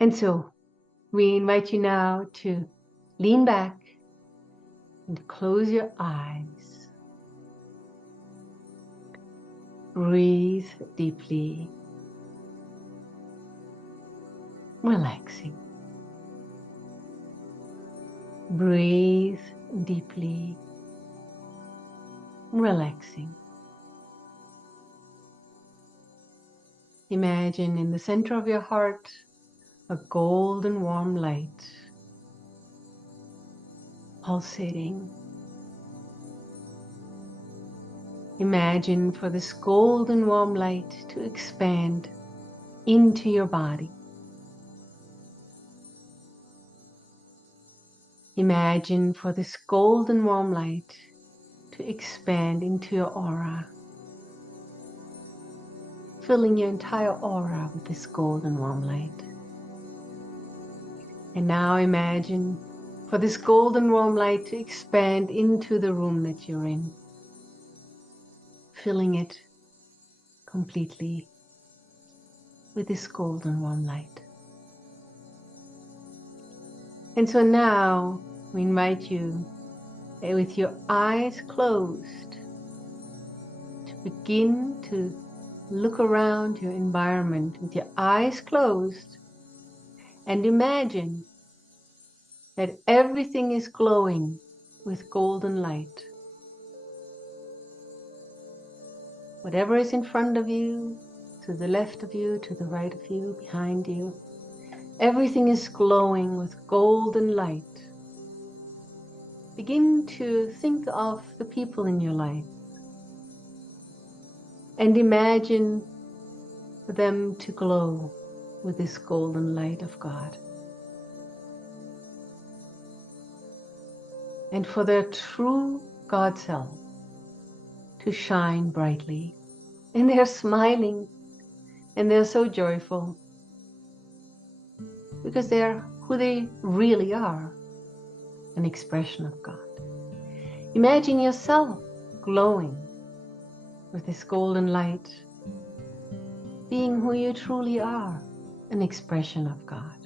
And so we invite you now to lean back and close your eyes. Breathe deeply, relaxing. Breathe deeply, relaxing. Imagine in the center of your heart a golden warm light pulsating. Imagine for this golden warm light to expand into your body. Imagine for this golden warm light to expand into your aura, filling your entire aura with this golden warm light. And now imagine for this golden warm light to expand into the room that you're in, filling it completely with this golden warm light. And so now we invite you, with your eyes closed, to begin to look around your environment with your eyes closed and imagine that everything is glowing with golden light. Whatever is in front of you, to the left of you, to the right of you, behind you, everything is glowing with golden light. Begin to think of the people in your life and imagine them to glow with this golden light of God. And for their true God self to shine brightly. And they're smiling and they're so joyful because they're who they really are, an expression of God. Imagine yourself glowing with this golden light, being who you truly are, an expression of God.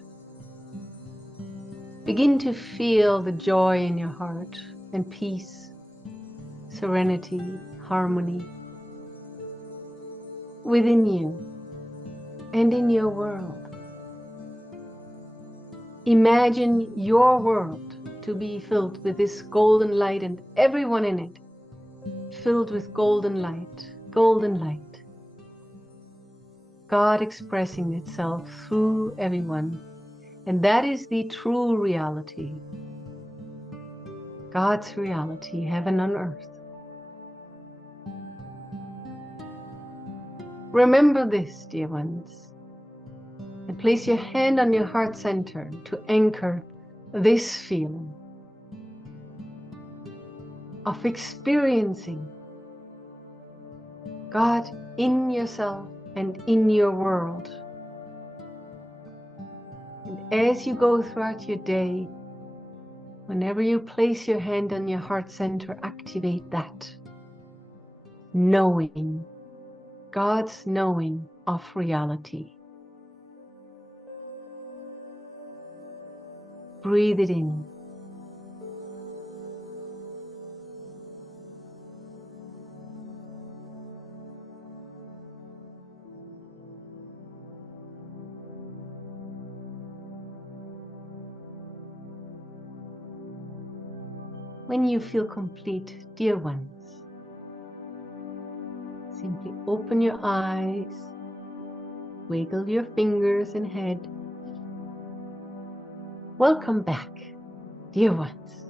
Begin to feel the joy in your heart and peace, serenity, harmony within you and in your world. Imagine your world to be filled with this golden light and everyone in it filled with golden light, golden light. God expressing itself through everyone. And that is the true reality. God's reality, heaven on earth. Remember this, dear ones, and place your hand on your heart center to anchor this feeling of experiencing God in yourself and in your world. And as you go throughout your day, whenever you place your hand on your heart center, activate that knowing, God's knowing of reality. Breathe it in. When you feel complete, dear ones, simply open your eyes, wiggle your fingers and head. Welcome back, dear ones.